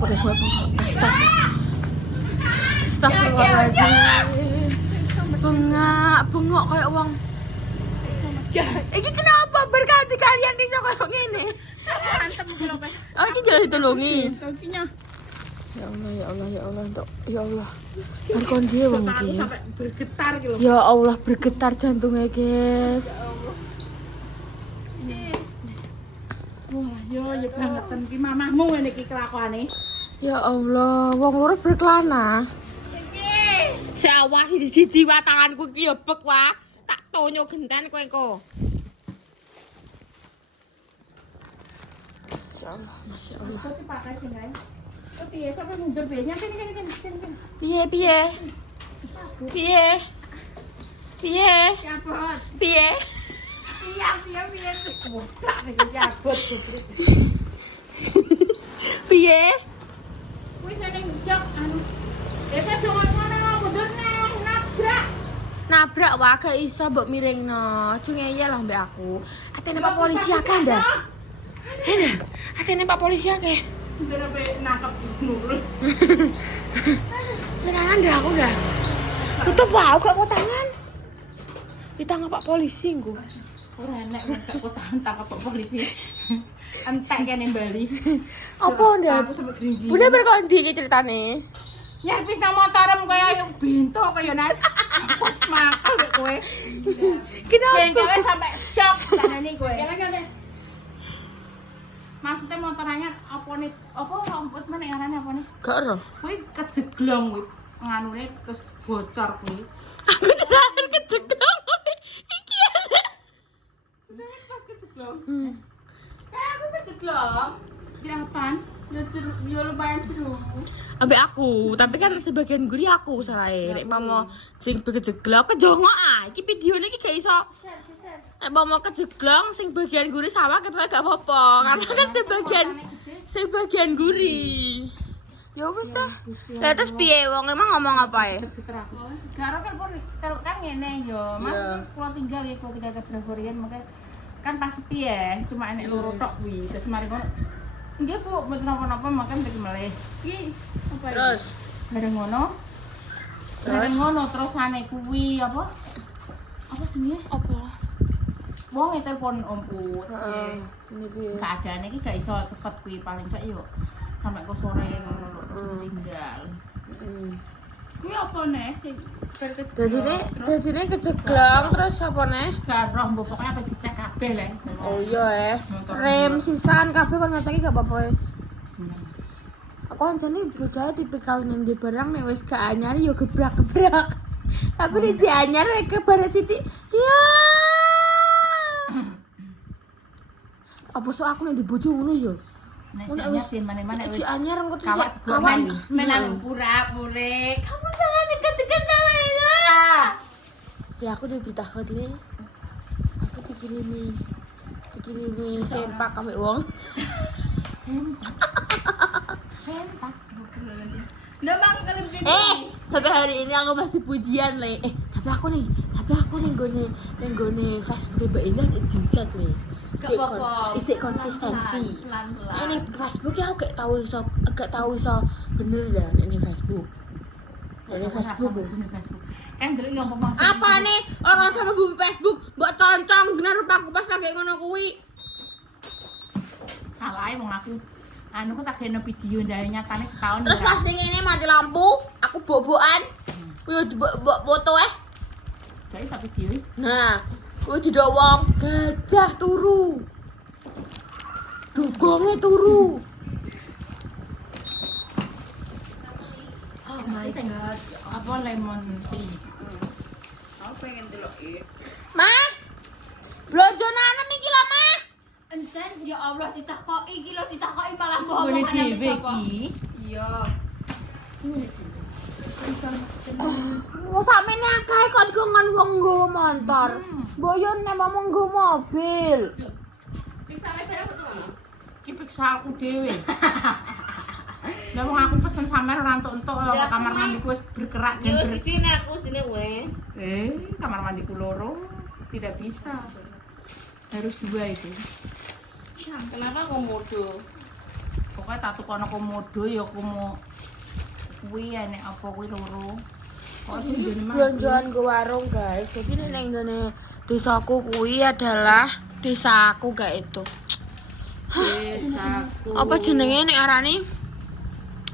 boleh buat Astagfirullahaladzim. Bengok kayak uang. Ini kenapa berkati kalian bisa kayak gini? Oh, ini jelas ditolongi. Ya Allah, ya Allah, ya Allah, ya Allah. Kan dia mungkin. Sampai bergetar gitu. Ya Allah, bergetar jantungnya, guys. Wah, yo bangetan ki mamahmu ngene iki kelakuane. Ya Allah, wong loro berkelana. Sawah di siji wae tanganku ki yebek wae. Tak tonyo gendan kowe engko. Masyaallah, masyaallah. Kok dipakai sing kae? Kok piye sampe mundur piye? Nyampe kene. Piye? Cabut. Piye? Piye. Buka iki cabut. Piye? Kuwi sing jok anu. Eka jangan ngono, mundur neh, nabrak. Nabrak wae gak iso mbok miringno. Aja ngeyel lah mbek aku. Atene Pak Polisi akeh ndak? Hena, atene Pak Polisi akeh. Udah sampai nangkep nurul. Beneran dah aku dah. Tutup wae gak kok tangan. Ditangkap Pak Polisi nggo. Ora enak gak kotahan tangkap Pak Polisi. Entek kene Bali. Apa ndak? Aku sampe grinji. Bunda berkondi ceritane. Nyerpis nang motorem kaya bento kaya nan. Pas makal nek kowe. Kenapa? Bengkelnya sampai shock tanane kowe. Maksudnya motor anyar apa nih? Apa rumput mana ngarane apa nih? Gak ero. Kuwi kejeglong kuwi. Nganune terus bocor kuwi. Aku terakhir keceklong. Iki ya. Beneran pas kejeglong. Aku kejeglong. Di apaan? Ya lumayan seru. Ambek aku, tapi kan sebagian guri aku salahe. Nek mau sing kejeglong kejongok ah. Iki videone iki gak iso. Nek mau kejeglong sing bagian guri sama ketemu gak apa-apa. Karena kan sebagian guri. Ya wis ah. Lah terus piye wong emang ngomong apa ya? Karo telepon kan ngene yo. Mas kula tinggal ke Gregorian makanya kan pas piye cuma enek loro tok kuwi. Terus mari ngono. Nggih Bu, mboten napa-napa makan iki meleh. Iki apa iki? Terus bareng ngono terus ane kuwi apa? Apa sini? apa? Wong telepon Om Put. Heeh. Ini piye? Keadaane iki gak iso cepet kuwi paling gak yo sampai ke sore ngono lho tinggal. Kuwi apa nek sing Dadine kejeglong terus apa neh? gak roh mbok pokoke apa dicek kabeh le. Oh iya rem sisan kabeh kon ngateki gak apa-apa wis. Aku anjane bocah tipikal ning di barang nek wis gak anyar yo gebrak-gebrak. Tapi di anyar ke barang sithik. Ya. Apa sok aku nek dibojo ngono yo? Nek sing mana-mana Iki anyar engko kawan menang pura-pura. Kamu jangan deket-deket sama itu. Ya aku udah bertahan le. Aku dikirimi sempak ambek wong. Sempas Nggak bang kalau begini. Sampai hari ini aku masih pujian le. Tapi aku nih gone Facebook Mbak Indah cek dihujat le. Gak apa-apa. Isik konsistensi. Pelan-pelan. Ini Facebook ya aku gak tahu iso bener dah ini Facebook. Ini Facebook. Kan dulu yang pemasak. Apa nih orang sama bumi Facebook mbok concong bener rupaku pas lagi ngono kuwi. Salah wong aku. Anu kok tak gene video ndae nyatane setahun. Terus pas ning ngene mati lampu, aku bobokan. Kuwi mbok foto Jadi tak video. Nah, kuwi didowong gajah turu. Dugonge turu. Oh my god. Apa lemon tea? Aku pengen delok iki. Mah. Blojo nanem iki lho, Mah. Encen ya Allah ditakoki iki lho ditakoki malah bohong Gone ana dhewe sapa. iki. Iya. Mau sampeyan akeh kok dikongon wong nggawa motor. Mbok yo nek mau nggawa mobil. Pisane bareng betul kan? Ki piksa aku dhewe. Lah wong aku pesen sampean ora entuk-entuk kamar mandiku wis berkerak Yo dan sisine aku sini kowe. kamar mandiku loro tidak bisa. Harus dua itu. Kenapa kok modho? Pokoknya Pokoke tak tukono komodo ya kumu kuwi enek apa kuwi loro. Kok Belanjaan ke warung guys. Jadi ning ngene desaku kuwi adalah desaku gak itu. desaku. Apa jenenge nek arane?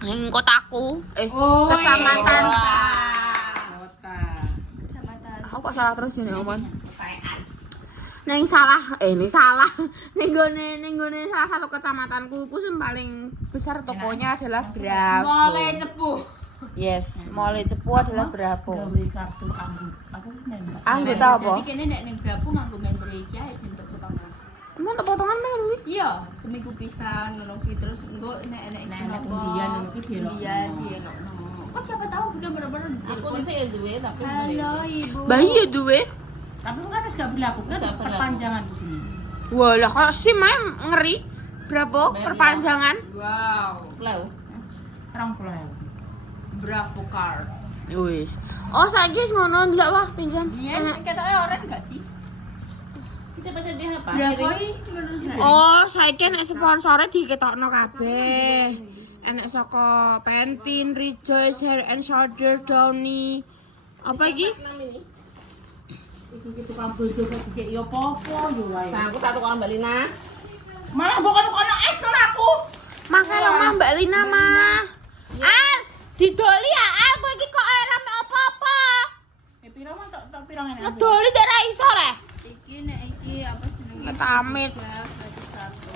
Ning kotaku. Oh, kecamatan. Kota. Kecamatan. Aku kok salah terus jenenge omon. Kepaean. Ning salah, ning salah. Ning gone salah satu kecamatanku iku sing paling besar tokonya adalah Bravo. Mulai cepuh. Yes, Mall Cepu adalah Bravo. Gawe kartu anggut. Apa sih nembak? Anggota apa? Jadi kene nek ning Bravo nganggo member iki ae untuk potongan. Emang untuk potongan men kuwi? Iya, seminggu pisan ngono ki terus engko nek Nek undian ngono ki dielokno. Undian dielokno. Kok siapa tahu bener-bener Aku sih duwe tapi Halo Ibu. Bayi ya duwe. tapi kan wis gak berlaku kan perpanjangan di sini. Walah kalau SIM ae ngeri. Bravo perpanjangan. Wow. Plau. 20.000. Bravo card. Wis. Oh saiki wis ngono ndelok wah pinjam. Iya, ketoke oren gak sih? Kita baca di apa? Bravo iki menurut Oh, saiki nek sponsore diketokno kabeh. Enek saka Pantene, Rejoice, Hair and Shoulder, Downy. Apa iki? Iki tukang bojo kok dikek yo popo yo wae. Aku tak tukang Mbak Lina. Malah bukan kono es ngono aku. Makanya mah Mbak Lina mah. Al, didoli ya Al, kowe iki kok ora mek apa-apa. Piro mah tok piro ngene. Ngedoli nek ra iso le. iki nek iki apa jenenge? Ketamit. Ya, satu satu.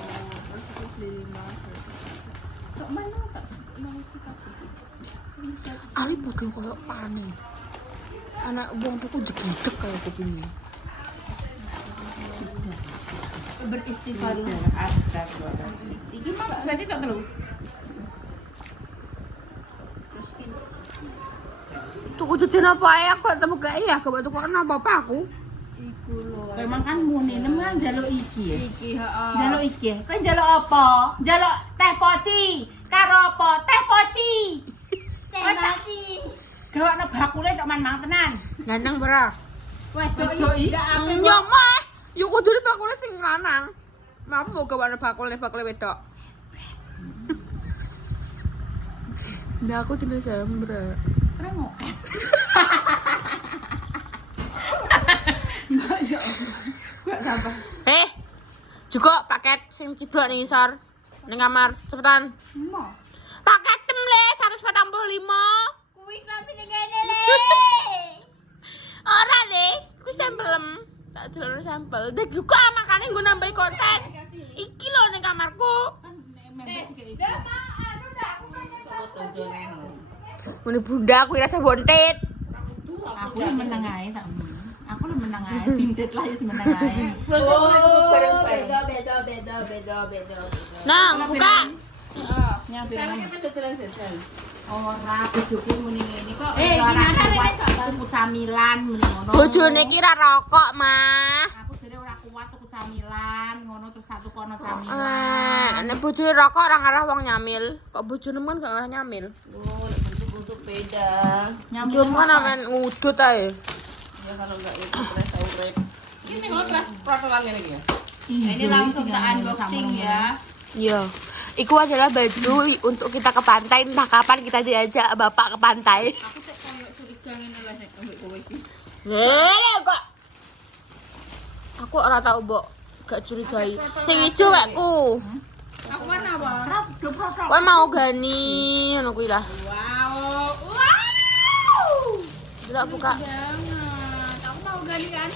Terus aku beli 5. Kok mana tak mau iki kabeh. Ali padha koyo pane. Anak wong tuku jegedeg kaya kupingnya. Beristighfar. Astagfirullah. Iki mah berarti tak telu. Terus kini Tuku jajan apa ae aku gak temu gak iya, gak tuku apa-apa aku. iku lho. Kowe mang kan muni nem kan njaluk iki ya. Iki heeh. Njaluk iki. Kowe njaluk apa? Njaluk teh poci. Karo apa? Teh poci. Teh mati. Gawakno bakule tok man mang tenan. Ganteng bra. Wedok iki. Yo mah, yo kudune bakule sing lanang. Maaf mau gawane bakule wedok. Nah aku tidak sambra. Rengok. Gua sampah. Juga paket sing ciblok ning isor. Ning kamar, cepetan. Mau. Paket temle 145. Kuwi nanti ning ngene le. Ora le, ku sampelem. Tak delok sampel. Dek juga makane nggo nambahi konten. Iki lho ning kamarku. Ngene bunda aku rasa bontet. Aku lu menang ae tak. Aku lu menang ae. Bindet lah ya menang ae. Beda. Nah, buka. Nyampe nang. Dodolan jajan. Ora bojoku muni ngene kok. gimana Rene, Sobat? tuku camilan muni ngono. Bojone ki ra rokok, Mah. Aku jare ora kuat tuku camilan ngono terus tak tukono camilan. Nek bojone rokok ora ngarah wong nyamil. Kok bojone men gak ngarah nyamil. Oh, untuk beda. Bojone kan amen ngudut ae. Ya kalau enggak itu terus urip. Ini kalau terus protolan ini ya. Ini langsung tak unboxing ya. Iya. Iku adalah baju untuk kita ke pantai. Entah kapan kita diajak bapak ke pantai. Aku tak koyo curiga ngene lho nek ambek kowe iki. Kok. Aku ora tau, Mbok. Gak curigai. Sing ijo wekku. Aku mana apa? Kowe mau gani ngono kuwi lah. Wow. Delok buka. Jangan. Aku mau gani kan?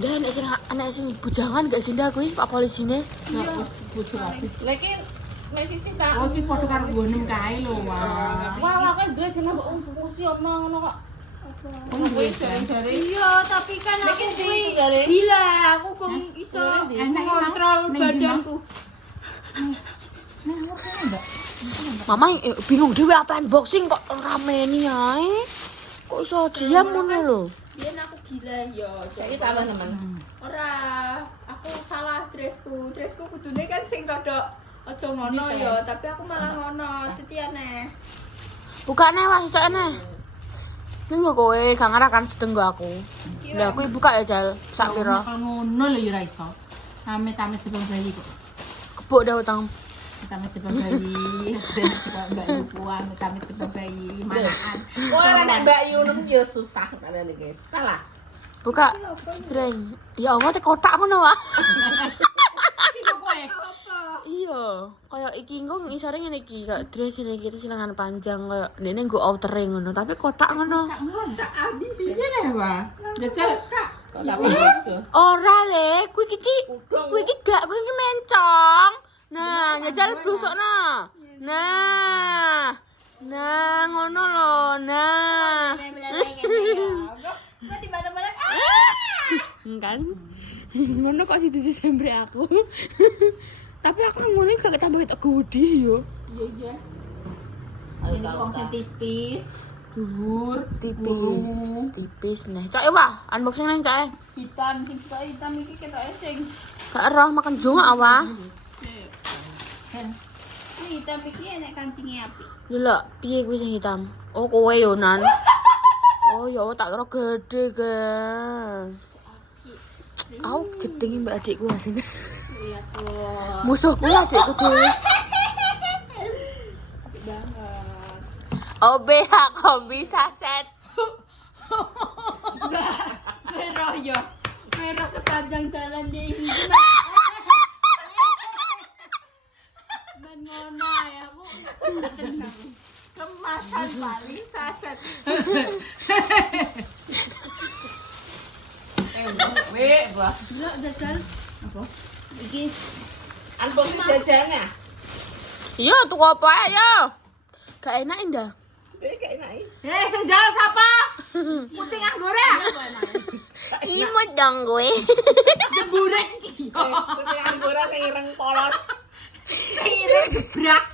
Dah anak sing bujangan gak sih ndak kuwi Pak Polisine. Bojo rapi. Lagi masih cinta. Oh iki padha karo gonem kae lho, wah. Wah, aku duwe jeneng mbok museum ngono kok. Oh kuwi jare-jare Iya, tapi kan aku Lagi kuwi itu jare. gila, aku kok iso Enak kontrol ning ndi, badanku. Nah, ngerti enggak? Mama bingung dhewe apa unboxing kok rameni ae. Kok iso diam ngono lho. Biyen aku gila ya. Saiki tambah nemen. Ora, aku salah dressku. Dressku kudune kan sing rada aja ngono ya, tapi aku malah ngono. Dadi aneh. Bukane wis cekne. Nunggu kowe gak ngarah kan sedenggo aku. Lah kuwi buka ya Jal, sak pira? Kalau ngono lho ya ora iso. Amit-amit sebelum bayi kok. Kebuk dah utang. Tamit jebak bayi, hasilnya suka Mbak Yu puang, tamit jebak bayi, manaan. Wah, nek Mbak Yu nem ya susah ngene guys. Salah. Buka breng. Ya Allah teh kotak ngono wae. Iku kowe. Iya, kayak iki engko ngisore ngene iki, kayak dress ngene iki terus lengan panjang kayak ndene nggo outernya ngono, tapi kotak ngono. Tak habis. Iya deh, Pak. Jajal Kok tak lucu. Ora le, kuwi iki gak, kuwi iki mencong. Nah, njajal blusukno. Nah. Nah, ngono lho. Nah. Kok tiba-tiba Kan. Ngono kok sih Desember aku. Tapi aku ngomongnya gak ketambah ketok gede yo. Iya. Ayo Ini tahu. wong sing tipis, dhuwur, Tipis nih. Cok ya, Wah, unboxing nang cok. hitam sing suka hitam iki ketoke sing Gak roh makan jonga apa? ini hitam iki enek kancingnya api. Lho, piye kuwi sing hitam? Oh, kowe yo nan. Oh, ya tak kira gede, guys. Aku jedingi mbak adikku asine. Lihat tuh. Musuhku adikku dhewe. Banget. OBH kombi saset. Merah yo. Merah sepanjang jalan dia ini. Ben ngono ya, aku tenang. kemasan paling saset. Wek, gua. Delok jajal. Apa? Iki Unboxing jajannya. Iya, tuku apa ae yo. Gak enak indah. Kayak enak. Sing jalan sapa? Kucing anggore. Imut dong gue. Jemburek iki. Kucing anggora sing ireng polos. Sing ireng gebrak.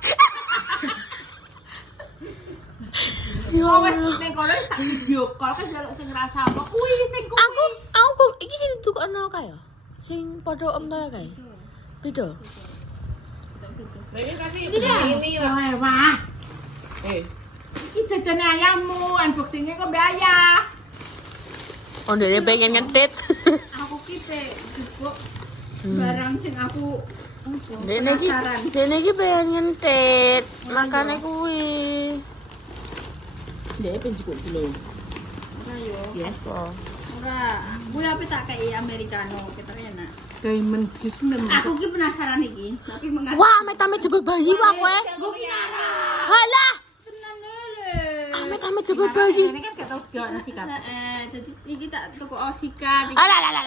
Ya Oh wis Allah. ning kono tak video call kan jaluk sing ngrasa apa kuwi sing kuwi. Aku iki sing ditukokno kae ya. Sing padha om ta kae. Beda. Ini kasih Tidak. ini loh. Oh, Wah. Iki jajane ayammu, unboxingnya kok mbak ayah. Oh, dia pengen ngentit. aku ki pe jupuk barang sing aku Dene iki pengen ngentit. Makane kuwi. Dia pengen cukup dulu. ora yo. Ya. Oh. Ora, kuwi ape tak kei americano, ketok enak. Diamond juice nem. Aku ki penasaran iki, tapi mengat. Wah, amit-amit jebol bayi wae kowe. Gue kinara. Halah, Tenan lele. amit-amit jebol bayi. Ini kan gak tau gak nasi kat. Jadi iki tak tuku osikat. Alah, alah.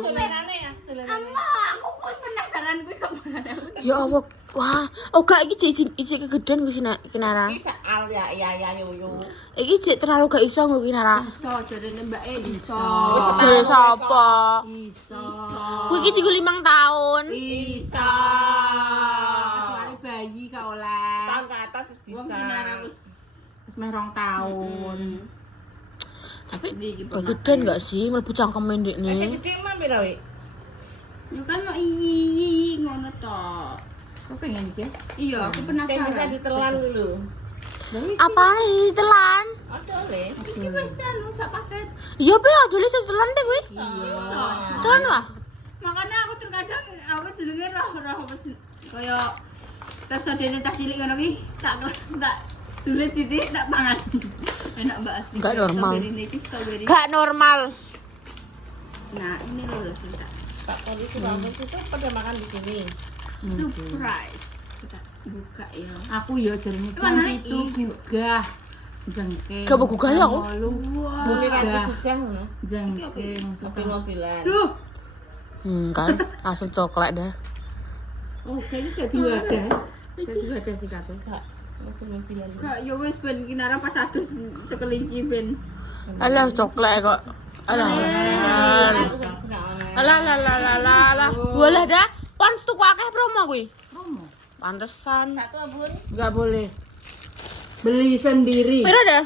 Tulenane ya, tulenane. Aku kuwi penasaran kuwi kok banget aku. Ya Allah. Wah, oh gak iki cek kegedean kuwi sina kinara. Iki soal ya yo. Iki cek terlalu gak iso nggo kinara. Iso jarene Mbak iso. Wis Dari sapa? Iso. Kuwi iki juga 5 tahun. Bisa. Kecuali bayi gak oleh. Tahun ke atas bisa. Wong kinara wis Wis meh 2 tahun. Tapi iki kegedean gak sih mlebu cangkem Sing ndekne? gede mah pira, Wi? Yo kan mau iyi ngono tok. Kok pengen iki? Iya, aku Sing bisa penasaran. ditelan dulu. Apaan sih ditelan? Ada le. Iki wis anu sak paket. Ya pe adole setelan deh kuwi. Iso. Telan lah. Makanya aku terkadang apa jenenge roh apa kaya episode cah cilik ngono ki tak tulis sithik tak pangan. Enak mbak asli. Nggak normal. Strawberry ini strawberry. Gak normal. Nah, ini loh sih tak. Tak tadi suami itu pada makan di sini. Surprise. Kita buka ya. Aku ya jarene Mana itu iki? gugah. Jengking. Gak mau gugah ya aku? Mungkin Gugah. nanti juga ngono. Jengking. Mobil-mobilan. Duh, Kan langsung coklat dah. Oh, kayaknya kayak dulu ada. Kayak dulu ada sih kata. Enggak. Mobil-mobilan. gak ya wis ben kinara pas adus cekelinci ben. Alah coklat kok. Alah. Alah. Boleh dah. Pons tuku akeh promo kuwi. Promo. Pantesan. Satu abun. Enggak boleh. Beli sendiri. Piro dah?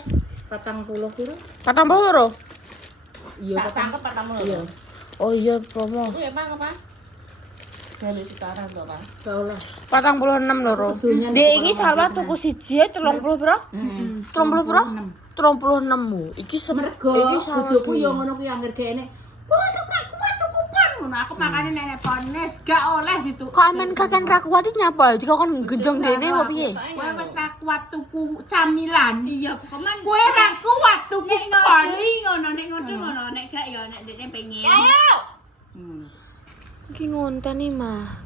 40 piro? 40 loro. Iya, Tak tangkep patamu. Iya. Oh iya promo. Iya, Pak, apa? Jalur sekarang tuh, Pak. Gak oleh. 46 loro. Kedunya Dek iki salah tuku siji 30 piro? 30 piro? 36 mu. Iki Mergo iki salah. bojoku yo ngono kuwi angger gene. Wah, tuku kuat tuku pon. ngono aku makane nenek pones gak oleh gitu. Kok amen kakek ra kuat iki nyapa? Jika kon genjong dene apa piye? Kowe wis ra kuat tuku camilan. Iya, pokoknya Kowe ra kuat tuku nek pon. ngodi ngono, nek ngodi ngono, nek gak ya nek dekne pengen. Iki ngonteni mah.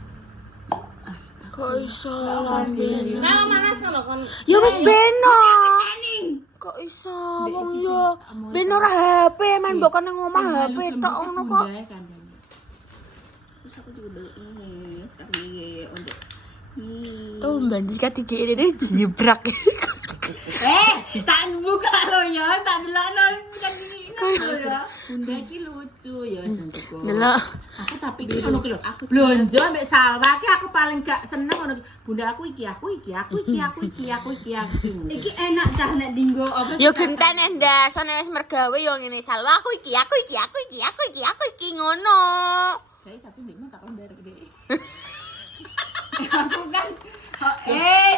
Kok iso lambe? Kalau manas kalau kon Ya wis beno. Tening. Kok iso wong yo ben ora HP men mbok kene ngomah HP tok ngono kok. Terus aku juga ini sekali untuk Tumben sikat iki ini jibrak. tak buka lo ya, tak delokno sekali ini ya. Bunda iki lucu ya wis cukup. Delok. Aku tapi iki ngono ki lho. Blonjo mbek Salwa ki aku paling gak seneng ngono ki. Bunda aku iki. Iki enak cah nek dinggo apa Yo genten ndas ana wis mergawe yo ngene Salwa aku iki ngono. Tapi ndekne tak kon bayar gede. aku kan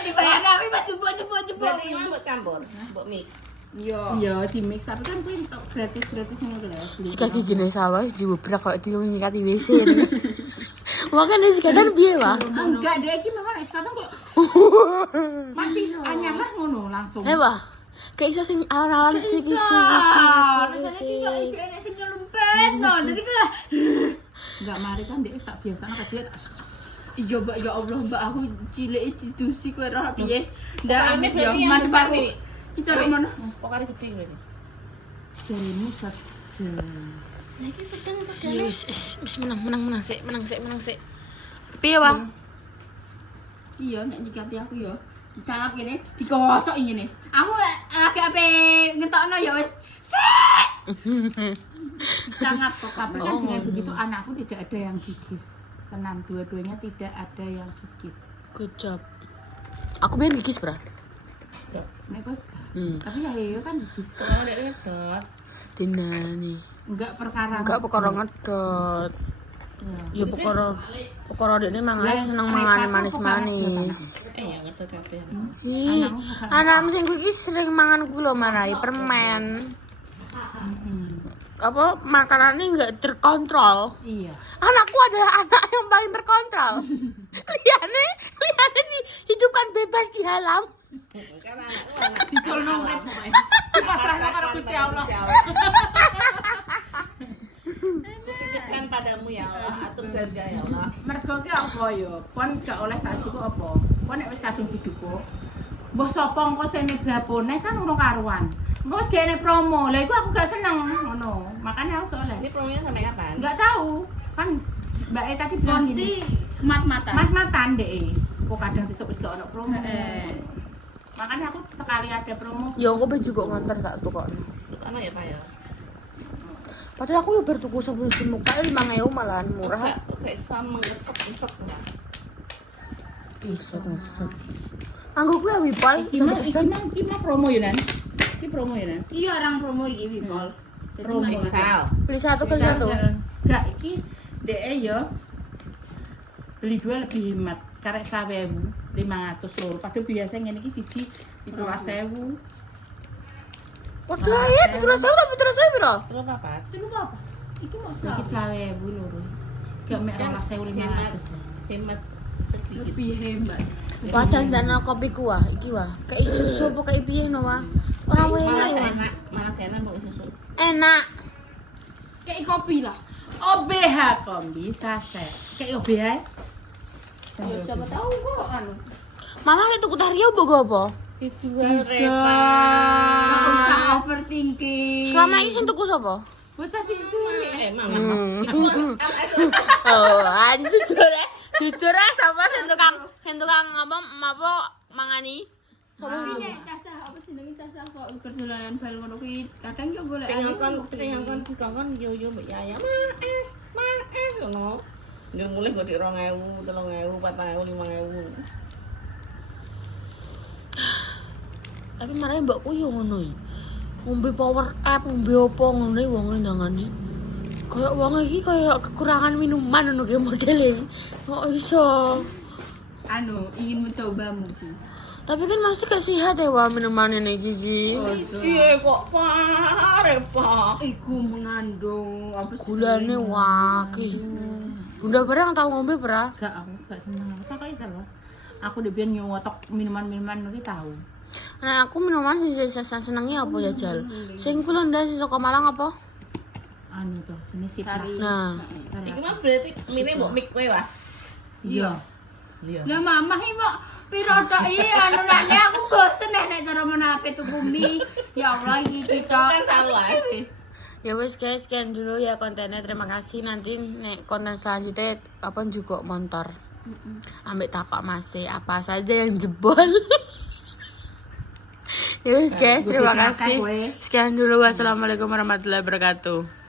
dibayar aku coba. berarti ini mbok campur, mbok mix. Iya, di mix tapi kan kuwi entuk gratis ngono lho. Sikat gigi ne Salwa jibrak kok nyikati WC. Makane sikatan piye wae? Enggak, dia iki memang nek sekarang kok masih anyar lah ngono langsung. Wah. Kayak iso sing awan-awan sih. Rasanya ki yo iki enek sing nyelempet no. Jadi kayak Enggak mari kan dia wis tak biasane kecil. iya mbak ya Allah mbak aku cilik didusi kowe roh piye. Ndak Pokoknya amit berarti yo yang mantep besar aku. ini. Iki cara mana? Pokoknya gede lho. Jarimu set. Iki sedeng Ya wis menang sik. Piye wae? Iya nek nyikati aku yo dicangap gini, digosok ngene. Aku lagi ape ngetokno ya wis. Dicangap kok tapi kan dengan begitu anakku tidak ada yang gigis. Tenan dua-duanya tidak ada yang gigis. Good job. Aku pengen gigis, Bra. Nek kowe tapi ya kan gigis. Oh, nek wedot. Dinani. Enggak perkara ngedot. Ya perkara dekne mangan seneng mangan manis-manis. Ya ngedot kabeh. Ih, anakmu sing kuwi iki sering mangan kuwi lho marai permen. Apa makanannya enggak terkontrol. Iya. Anakku adalah anak yang paling terkontrol. Liane dihidupkan bebas di alam. Kan anakku anak Dicolno urip pokoke. Dipasrahno karo Gusti Allah. Titipkan padamu ya Allah, atur kerja ya Allah. Mergo ki apa ya? Pon gak oleh tak cukup apa? Pon nek wis kadung disukup. Mbah sapa engko sene brapone kan urung karuan. Engko wis gene promo. Lah iku aku gak seneng ngono. Makanya aku gak oleh. Ini promonya sampai kapan? Enggak tahu. Kan Mbak E tadi bilang Konsi gini. mat-matan. Mat-matan deh. Kok kadang sesuk wis gak ono promo. Makanya aku sekali ada promo. Ya aku baju kok nganter tak tukokno. Ano ya Pak ya? Padahal aku ya bertuku sebelum muka 5.000 malahan murah. Kayak sama ngesek-ngesek enggak. Bisa tasek. Anggo kuwi wipol. Iki mah promo ya Nan. Iki promo ya Nan. Iya orang promo iki Wipol. Promo Misal. Beli satu ke satu. Enggak, iki DE ya beli dua lebih hemat. Karek 20.500 lho. Padahal biasanya ngene iki siji 17.000. Waduh ya 17.000 tapi 17.000 bro. Terus apa? Itu apa? Iki mau Iki 20.000 lho. Gak mek 12.500. Hemat sedikit. lebih hebat. Padahal dana kopi kuah iki wah. Kayak susu apa kayak piye no wah. Ora Malah enak wah. enak, malah enak mau susu. Enak. Kayak kopi lah. OBH kombi saset. Kayak OBH. Ya, siapa tahu kok anu. Mama itu kutario bogo apa? Dijual Enggak usah overthinking. Selama ini sing tuku sapa? Bocah cilik. Mama. Oh, jujur sapa sing tukang apa mangani? Tapi nek cacah apa jenenge cacah kok kedolanan bal ngono kuwi kadang yo golek Sing ngongkon dikongkon yo mbak Yaya. Maes ngono. Yo mulai gede 2.000, 3.000, 4.000, 5.000. Tapi marane mbakku yo ngono iki. Ngombe power up, ngombe opo ngono iki wong ndangane. Kayak wong iki kayak kekurangan minuman ngono ki modele. Kok iso? anu ingin mencoba mungkin. Tapi kan masih gak sehat ya wah minuman ini Gigi. Siji kok parah, Pak. Iku mengandung apa sih? Gulane wakil. Bunda pernah tahu ngombe pernah? Gak, aku gak seneng. Aku tak kayak salah. Aku udah biar nyowotok minuman-minuman nanti tahu. Nah aku minuman sih senengnya apa ya Jal? Sing kula ndak sing saka Malang apa? Anu tuh, jenis siplah. Sari. Nah, Iki mah berarti mine mbok mik kowe wah. Iya. Iya. Ya mama iki mau piro tok iki anu nane aku bosen nek cara menape tuku mie. Ya Allah iki kita. Kan salah. ya wes guys, sekian dulu ya kontennya. Terima kasih. Nanti nek konten selanjutnya apa juga motor. Ambek tapak masih apa saja yang jebol. Ya wes guys, terima kasih. Sekian dulu. Wassalamualaikum warahmatullahi wabarakatuh.